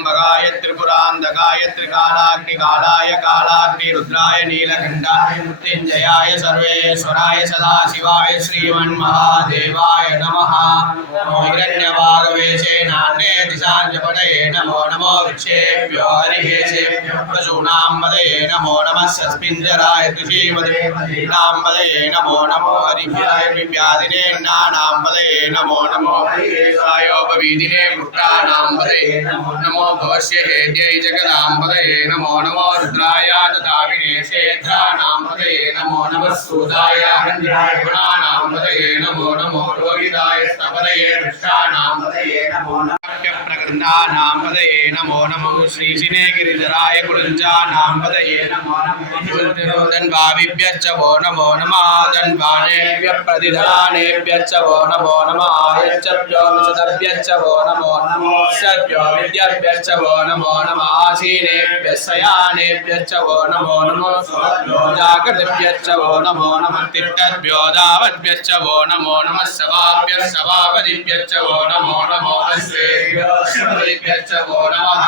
त्र्यंबकाय त्रिपुरांधकाय त्रिकालाग्निकालाय कालाग्निरुद्राय नीलकंठाय मृत्युंजयाय सर्वेश्वराय सदाशिवाय श्रीमन्महादेवाय नमः। हिरण्यभागवेशे नान्ये दिशाञ्जपतये नमो नमो वृक्षेभ्यो हरिकेशेभ्यो पशूनां पतये नमो नमः सस्मिञ्जराय तुषीमते पतये नमो नमो हरिभ्याय विव्याधिने नानां पतये नमो नमो हरिकेशायोपवीदिने पुत्राणां पतये नमो नमो भवस्य हेत्यै जगदां पतये नमो नमो रुद्राय ददाविने क्षेत्राणां पतये नमो नमः सूदाय गुणानां पतये नमो नमो रोहिताय स्तपतये वृक्षाणां पतये नमो नमः प्रकृन्दानां पतये नमो नमो श्रीशिने गिरिधराय कुरुञ्जानां पतये नमो नमो धन्वाभिभ्यश्च वो नमो नमः धन्वानेभ्यः प्रतिधरानेभ्यश्च वो नमो नमः आयच्छभ्यो विशदभ्यश्च वो नमो नमो सभ्यो विद्याभ्यश्च वो नमो नमः आसीनेभ्यः शयानेभ्यश्च वो नमो नमो जागृतिभ्यश्च वो नमो नमः तिष्ठद्भ्यो धावद्भ्यश्च वो नमो नमः सभाभ्यः सभापतिभ्यश्च वो नमो नमो अश्वेभ्यश्च वो नमः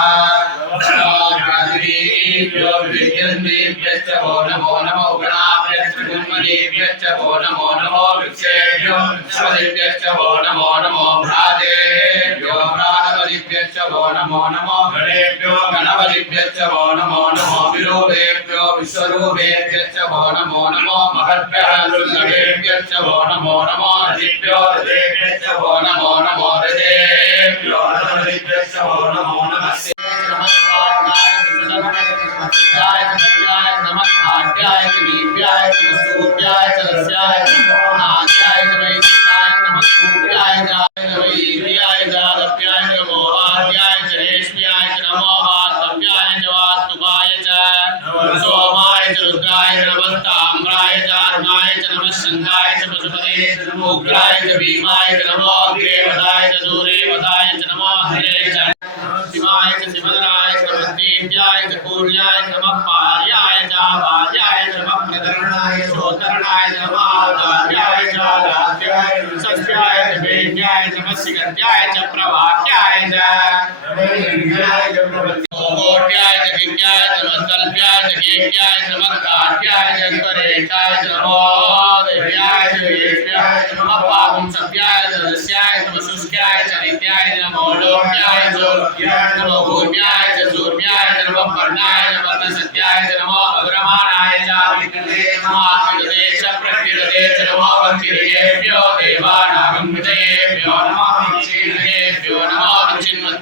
विद्यन्तेभ्यश्च वो नमो नमो गणाभ्यश्च गुण्मनेभ्यश्च वो नमो नमो वृक्षेभ्यो वृक्षपतिभ्यश्च वो नमो नमो भ्रातेभ्यो भ्रातपतिभ्यश्च वो नमो नमो गणेभ्यो गणपतिभ्यश्च वो नमो नमो विरूपेभ्यो विश्वरूपेभ्यश्च वो नमो नमो महद्भ्यः सुन्दरेभ्यश्च वो नमो नमो रतिभ्यो रतेभ्यश्च वो नमो नमो रतेभ्यो रतपतिभ्यश्च वो नमो नमः नमस्कार्याय वीर्याय सूर्याय रस्याय नास्याय वैश्याय नमस्सूर्याय वीर्याय जातव्याय मोहार्याय जयेश्व्याय नमो वातव्याय वास्तुवाय च सोमाय च रुद्राय नमस्ताम्राय च अर्णाय च नमः शंकाय च पशुपते नमो उग्राय च भीमाय च नमो अग्रेवदाय च दूरेवदाय च नमो हरे च शिवाय च शिवधराय च नमः देव्याय च पूर्याय च नमः पार्याय च वार्याय च नमः प्रधरणाय शोधरणाय च नमः आदार्याय च आदार्याय च सस्याय च वेद्याय च नमः सिगत्याय च प्रवाक्याय च कोट्याय च गित्याय च मत्सल्प्याय च गेक्याय च नमः काट्याय च करेशाय च नमो देव्याय च वेश्याय च नमः पावंसव्याय च रस्याय च शुष्क्याय च नित्याय च नमो लोक्याय च लोक्याय च नमो भूम्याय च सूर्याय च नमः पर्णाय च वर्णसत्याय च नमो अग्रमाणाय च विकृते नमः आत्मकृते च प्रकृते च नमो वक्तिरेभ्यो देवानागं विजयेभ्यो नमः विचिन्नयेभ्यो नमः विचिन्वत्